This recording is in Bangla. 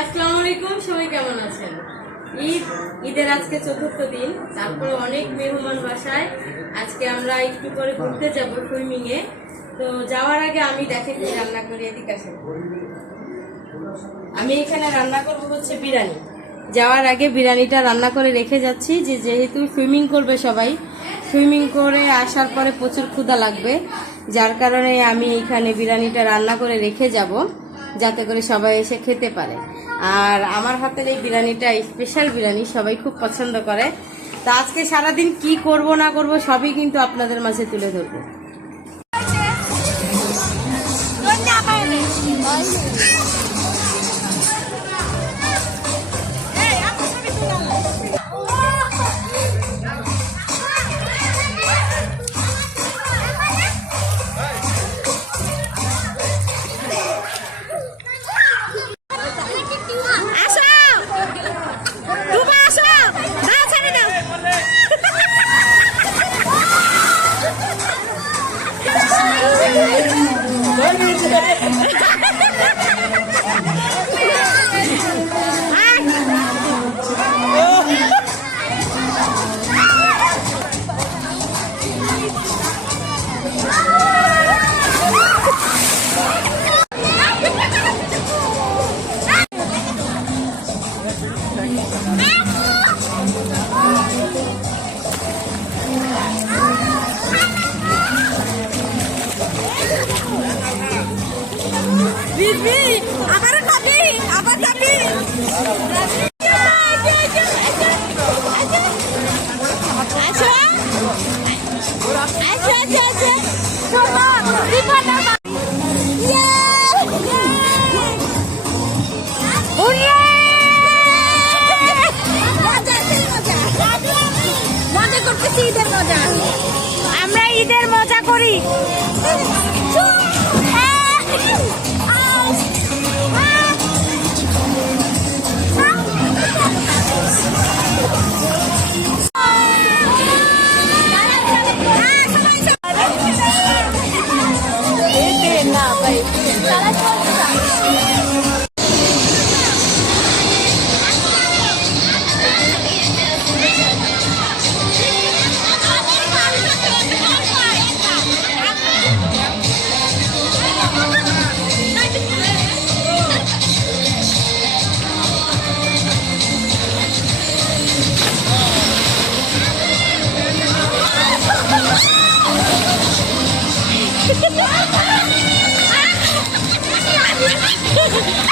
আসসালামু আলাইকুম, সবাই কেমন আছেন? ঈদ, ঈদের আজকে চতুর্থ দিন, তারপরে অনেক মেহমান বাসায়। আজকে আমরা একটু করে ঘুরতে যাব সুইমিং এ তো যাওয়ার আগে আমি দেখে কি রান্না করি, এদিকে আসেন। আমি এখানে রান্না করব হচ্ছে বিরিয়ানি। যাওয়ার আগে বিরিয়ানিটা রান্না করে রেখে যাচ্ছি, যে যেহেতু সুইমিং করবে সবাই, সুইমিং করে আসার পরে প্রচুর ক্ষুধা লাগবে। যার কারণে আমি এখানে বিরিয়ানিটা রান্না করে রেখে যাব। যাতে করে সবাই এসে খেতে পারে। আর আমার হাতের এই বিরিয়ানিটা স্পেশাল বিরিয়ানি সবাই খুব পছন্দ করে। তো আজকে সারাদিন কি করব, না করব, সবই কিন্তু আপনাদের মাঝে তুলে ধরবো। Ah! আমরা ঈদের মজা করি। Ah!